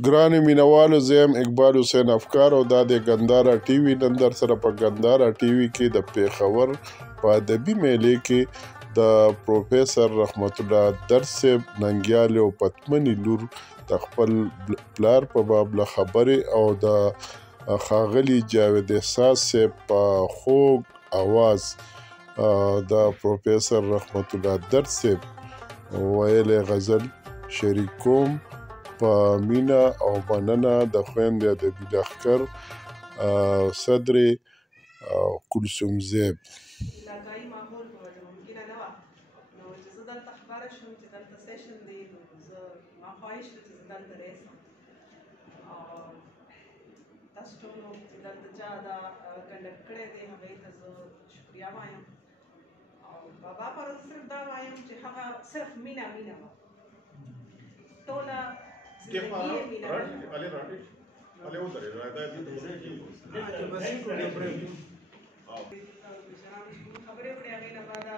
ګرانو مینوالو، زه یم اقبال حسین افکار او دا د ګنداره ټي وي. نن در سره په ګنداره ټي وي کې د پېښور په ادبي میلې کې د پروفیسر رحمت الله درد صاحب ننګیالې او پتمنې لور د خپل پلار په باب له خبرې او د ښاغلي جاوید احساس صاحب په خوږ اواز د پروفیسر رحمت الله درد صاحب ویلې غزل شریک کوم په مینه او مننه د خویندې ادبي لښکر صدر کلثوم زیب. علاقایي ماحول ممکنه نه وه نو چې زه دلته خبره شوم چې دلته سیشن دی نو زه ما خواهش ده چې زه دلته راسم تاسو ټولو چې دلته چا دا کنډکټ کړی دی هغې ته زه شکریا وایم او بابا پر صرف دا وایم چې هغه صرف مینه مینه وه ټوله زندګي یې مینه خبرې وکړې هغې نه بعده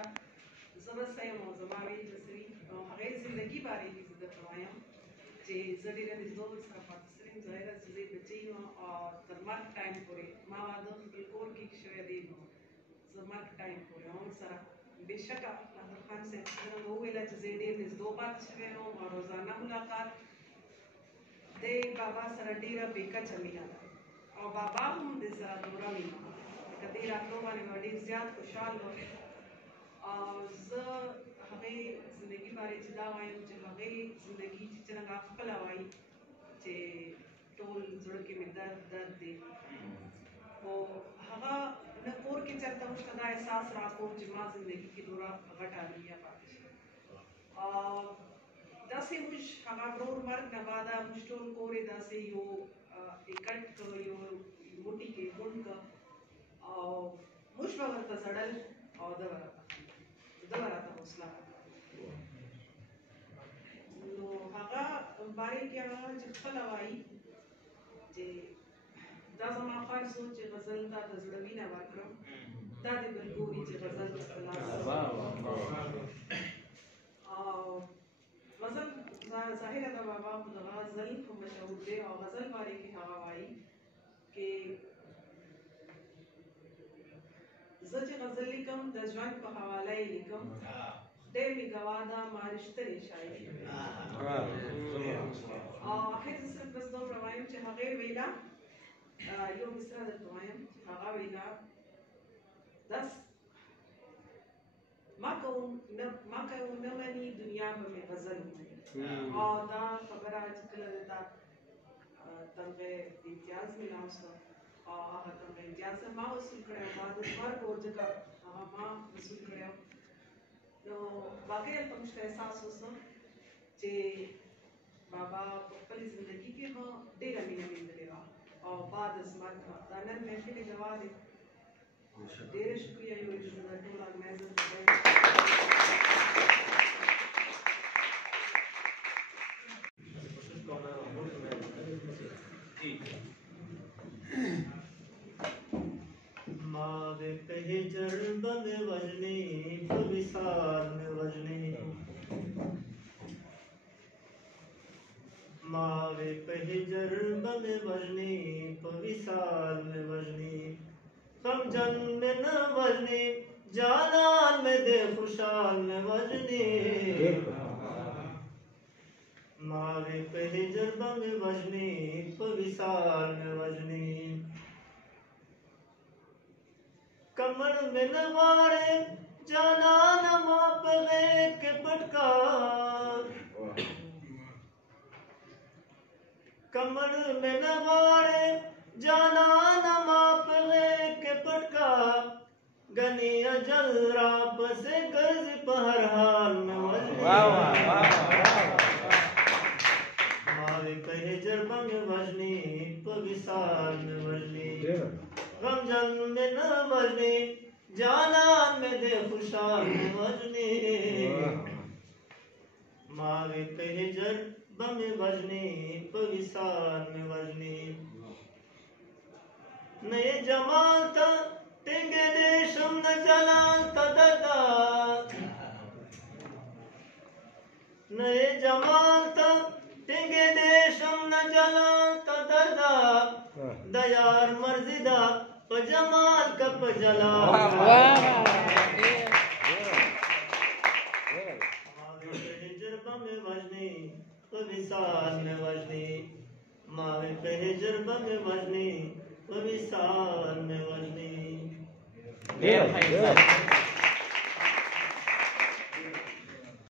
زه بس یم او زما ویل بس وي او هغې زندګي بارے کې زه درته وایم چې زه ډېره نږدې ورسره پاتې سوې یم ظاهره چې زه یې بچی یم او تر مرګ ټایم پورې ما واده خپل کور کې شوی دی نو زه مرګ ټایم پورې هم ورسره بېشکه نادر خان صاحب څرنګه وویله چې زه یې ډېر نږدې پاتې شوی یم او روزانه ملاقات د بابا سره ډېره بې کچه مینه ده او بابا هم د سره دومره مینه لکه دې راتلو باندې به ډېر زیات خوشحال وم او زه هغې زندګي بارے چې دا وایم چې هغې زندګي چې څرنګه خپله وایي چې ټول زړه کې مې درد درد دی خو هغه نه کور کې چېرته موږ ته دا احساس راکړو چې ما زندګي کې دومره غټه المیه پاتې شوه داسې موږ هغه ورور مرګ نه بعده موږ ټول کور یې داسې یو اکټ کړ یو موټي کې غونډ کړ او موږ به ورته ژړل او ده به راته حوصله راکړه نو هغه بارے کې هغه چې خپله وایي چې دا زما خواهش و چې غزل ته د زړه وینه ورکړم دا دې بل ګوري چې غزل ته په لاس او غزل ظاهره ده بابا خو د غزل خو مشهور دی او غزل بارے کې هغه وایي کې زه چې غزل لیکم د ژوند په حواله یې لیکم ډېر مې ګواه ده ما رښتنې شاعري او اخر زه صرف بس دومره وایم چې هغې ویله یو مصره درته وایم چې هغه ویله داس ما که ونه مني دنیا به مې غزل ومني او دا خبره چې کله درته تمغه امتیاز میلاو شو او هغه تمغه امتیاز ما وصول کړی ما د مرګ ورجګه هغه ما وصول کړی نو واقعا ته موږ ته احساس وسو چې بابا په خپلې زندګي کې هم ډېره مینه لیدلې وه او بعد از مرګ دا نن محفل یې ګواه دی ډېره شکریه یو چې دا ټول ارګنایزر मावे कहे जड़ में वजने विसार में वजने मावे कहे जड़ में वजने विसार में वजने कम जन में न वजने जानान में दे खुशाल में वजने मावे कहे जड़ में वजने विसार में वजने कमर में न वारे जाना न माप गए के पटका कमर में न वारे जाना न माप गए के पटका गनी अजल राप से कर्ज पहर हाल में मावे कहे जरबा में वजनी पविसाल में वजनी गमजन में न वजनी जानान में दे खुशाल में वजनी मावे कहे जर बम वजनी पविसाल में वजनी नए जमाल था टिंगे देशम न जलाल तददा नए जमाल था टिंगे देशम न जलाल दयार मर्जिदा पजमाल का पजला जरबा में वजनी विसाल में वजनी मावे पे जरबा में वजनी विसाल में वजनी